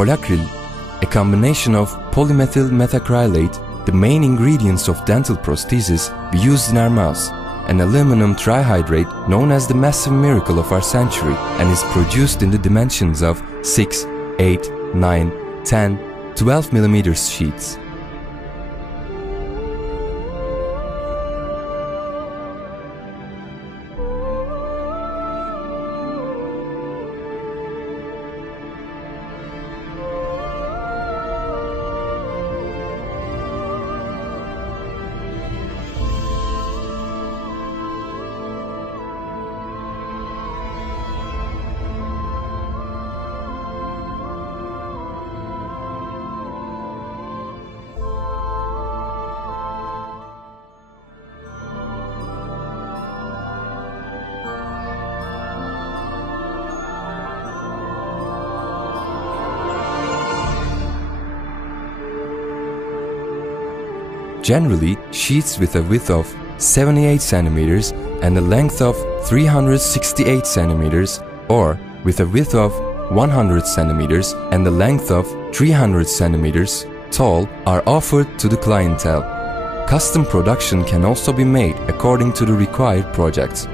Polakril, a combination of polymethyl methacrylate, the main ingredients of dental prosthesis we used in our mouths, an aluminum trihydrate known as the massive miracle of our century, and is produced in the dimensions of 6, 8, 9, 10, 12 mm sheets. Generally, sheets with a width of 78 cm and a length of 368 cm, or with a width of 100 cm and a length of 300 cm tall, are offered to the clientele. Custom production can also be made according to the required projects.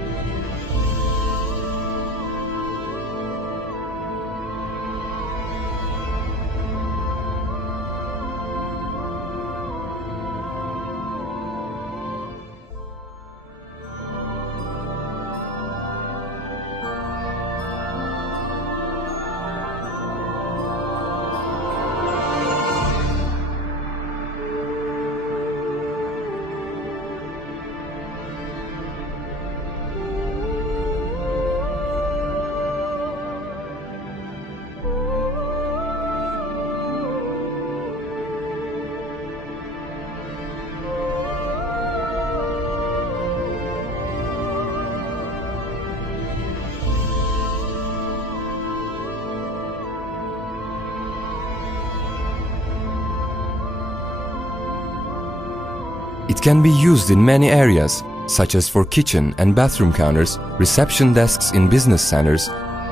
It can be used in many areas, such as for kitchen and bathroom counters, reception desks in business centers,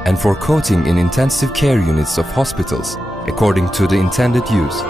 and for coating in intensive care units of hospitals, according to the intended use.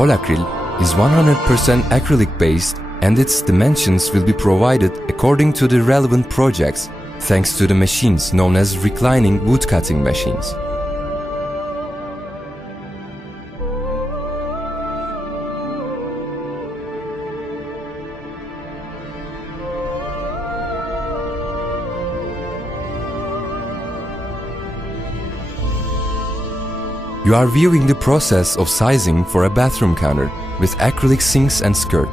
Polakril is 100% acrylic based, and its dimensions will be provided according to the relevant projects, thanks to the machines known as reclining woodcutting machines. You are viewing the process of sizing for a bathroom counter with acrylic sinks and skirt.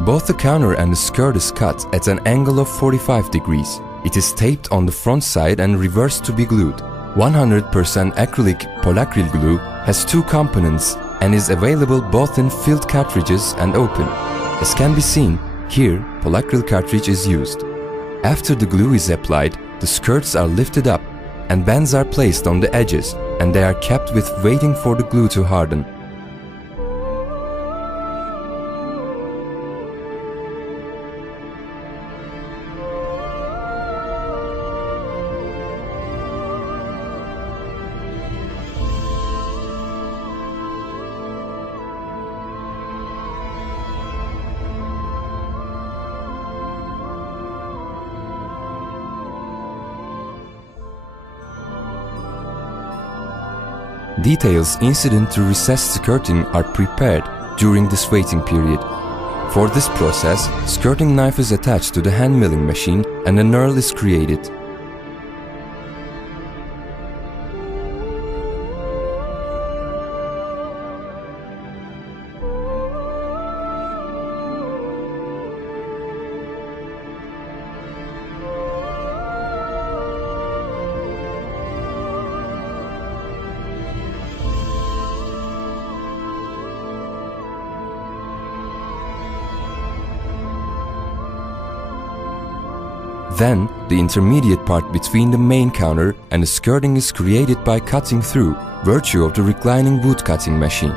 Both the counter and the skirt is cut at an angle of 45 degrees. It is taped on the front side and reversed to be glued. 100% acrylic Polakril glue has two components and is available both in filled cartridges and open. As can be seen, Here, Polakril cartridge is used. After the glue is applied, the skirts are lifted up and bands are placed on the edges, and they are kept with waiting for the glue to harden. Details incident to recessed skirting are prepared during this waiting period. For this process, skirting knife is attached to the hand milling machine and a knurl is created. Then, the intermediate part between the main counter and the skirting is created by cutting through virtue of the reclining wood cutting machine.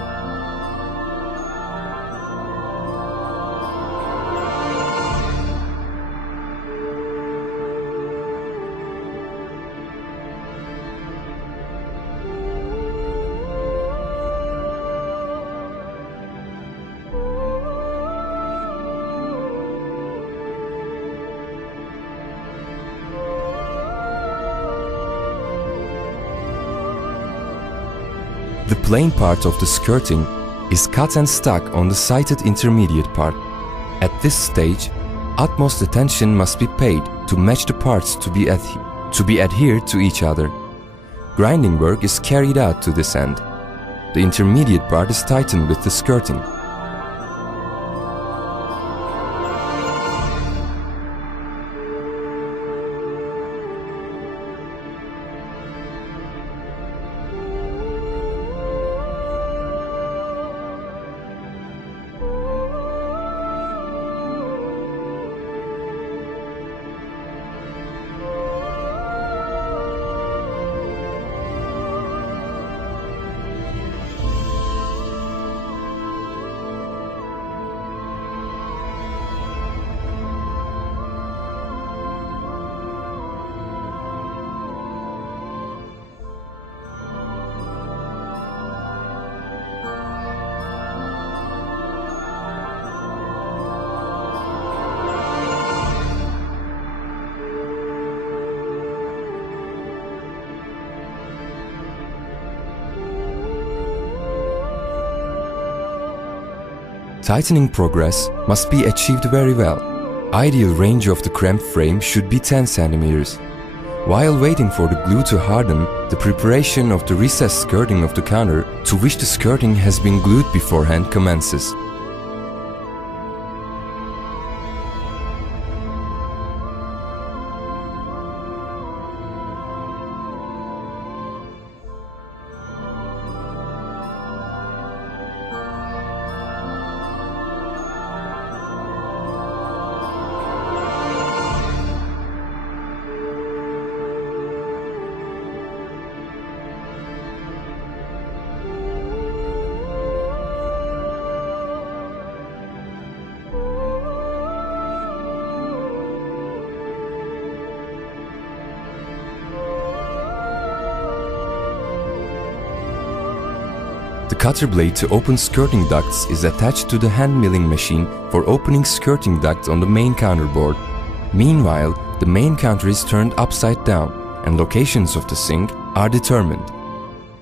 The plain part of the skirting is cut and stuck on the sighted intermediate part. At this stage, utmost attention must be paid to match the parts to be adhered to each other. Grinding work is carried out to this end. The intermediate part is tightened with the skirting. Tightening progress must be achieved very well. Ideal range of the cramp frame should be 10 cm. While waiting for the glue to harden, the preparation of the recessed skirting of the counter to which the skirting has been glued beforehand commences. The cutter blade to open skirting ducts is attached to the hand milling machine for opening skirting ducts on the main counter board. Meanwhile, the main counter is turned upside down and locations of the sink are determined.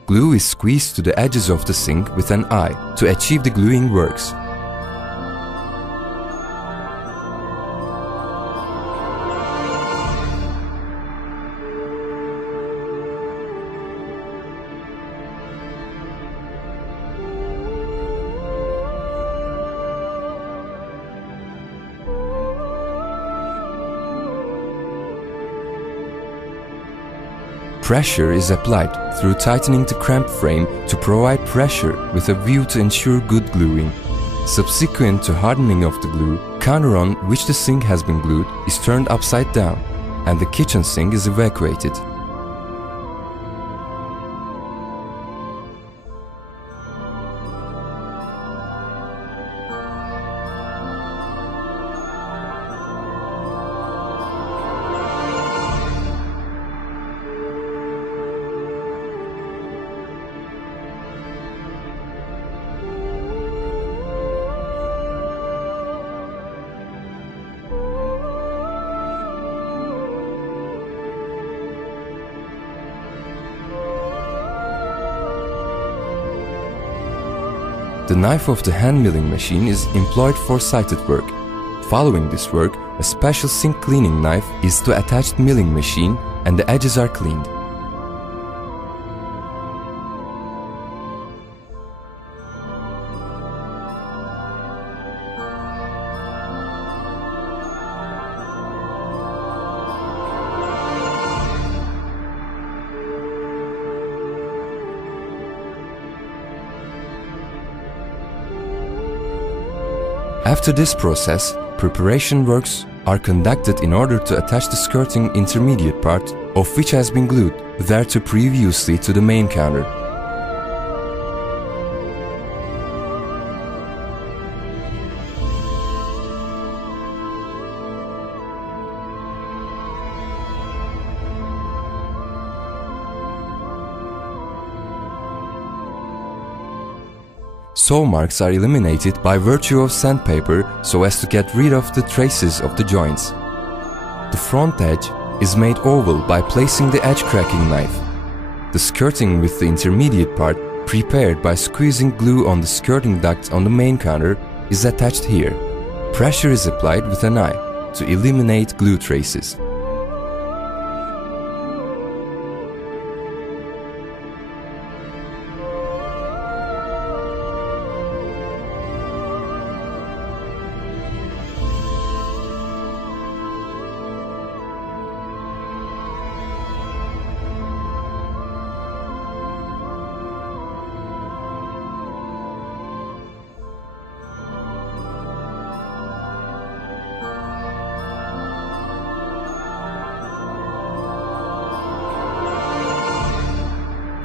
Glue is squeezed to the edges of the sink with an eye to achieve the gluing works. Pressure is applied through tightening the cramp frame to provide pressure with a view to ensure good gluing. Subsequent to hardening of the glue, counter on which the sink has been glued is turned upside down, and the kitchen sink is evacuated. The knife of the hand milling machine is employed for sighted work. Following this work, a special sink cleaning knife is to attach the milling machine and the edges are cleaned. After this process, preparation works are conducted in order to attach the skirting intermediate part, of which has been glued thereto previously to the main counter. Saw marks are eliminated by virtue of sandpaper so as to get rid of the traces of the joints. The front edge is made oval by placing the edge cracking knife. The skirting with the intermediate part, prepared by squeezing glue on the skirting duct on the main counter, is attached here. Pressure is applied with an eye to eliminate glue traces.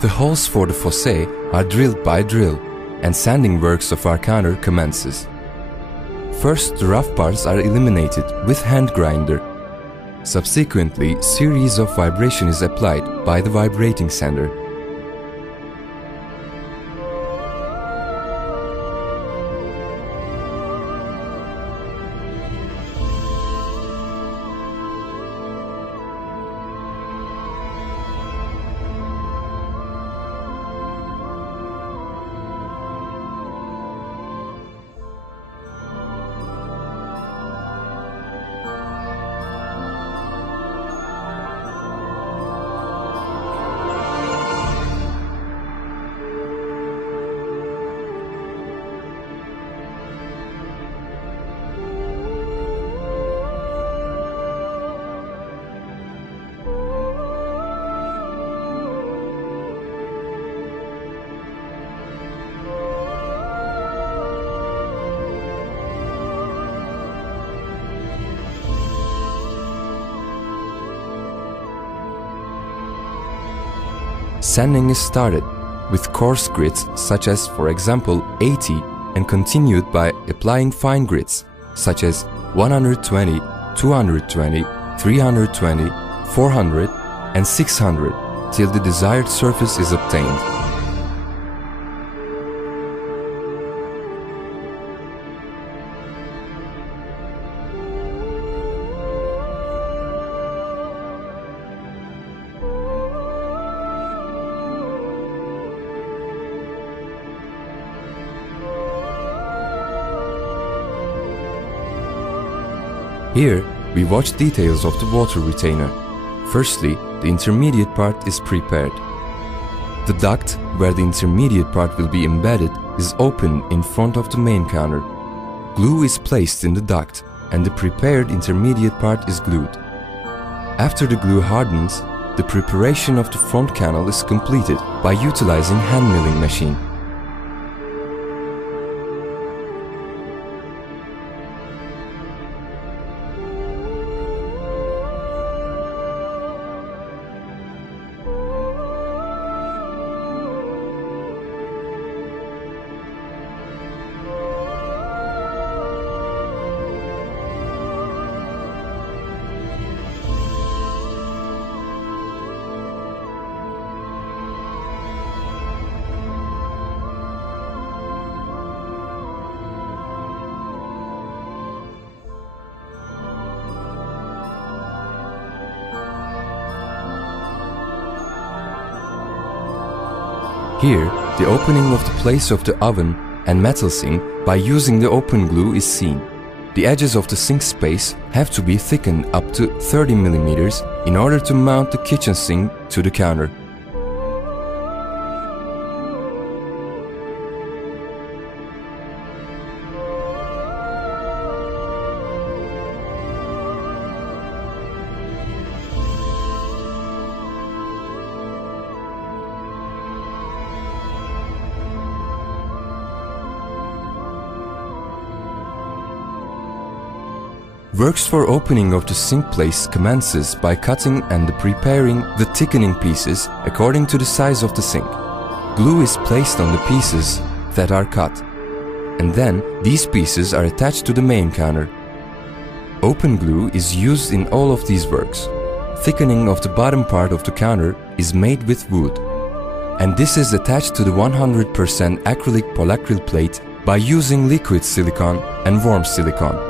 The holes for the fosse are drilled by drill, and sanding works of our counter commences. First, the rough parts are eliminated with hand grinder. Subsequently, series of vibration is applied by the vibrating sander. Sanding is started with coarse grits such as, for example, 80, and continued by applying fine grits such as 120, 220, 320, 400 and 600 till the desired surface is obtained. Here, we watch details of the water retainer. Firstly, the intermediate part is prepared. The duct where the intermediate part will be embedded is open in front of the main counter. Glue is placed in the duct and the prepared intermediate part is glued. After the glue hardens, the preparation of the front canal is completed by utilizing hand milling machine. Here, the opening of the place of the oven and metal sink by using the open glue is seen. The edges of the sink space have to be thickened up to 30 mm in order to mount the kitchen sink to the counter. Works for opening of the sink place commences by cutting and preparing the thickening pieces according to the size of the sink. Glue is placed on the pieces that are cut, and then these pieces are attached to the main counter. Open glue is used in all of these works. Thickening of the bottom part of the counter is made with wood, and this is attached to the 100% acrylic Polakril plate by using liquid silicone and warm silicone.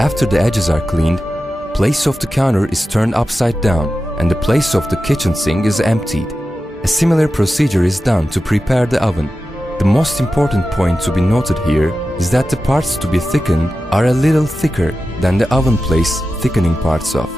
After the edges are cleaned, place of the counter is turned upside down and the place of the kitchen sink is emptied. A similar procedure is done to prepare the oven. The most important point to be noted here is that the parts to be thickened are a little thicker than the oven place thickening parts of.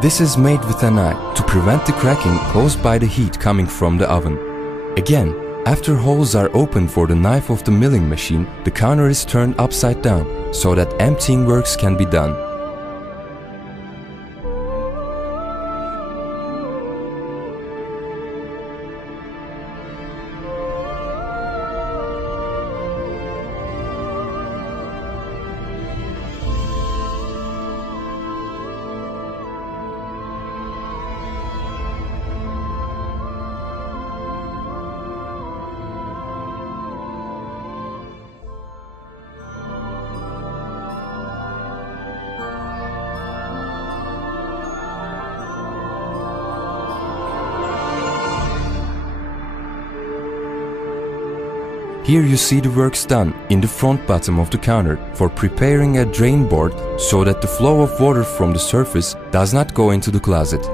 This is made with an eye to prevent the cracking caused by the heat coming from the oven. Again, after holes are opened for the knife of the milling machine, the counter is turned upside down so that emptying works can be done. Here you see the works done in the front bottom of the counter for preparing a drain board so that the flow of water from the surface does not go into the closet.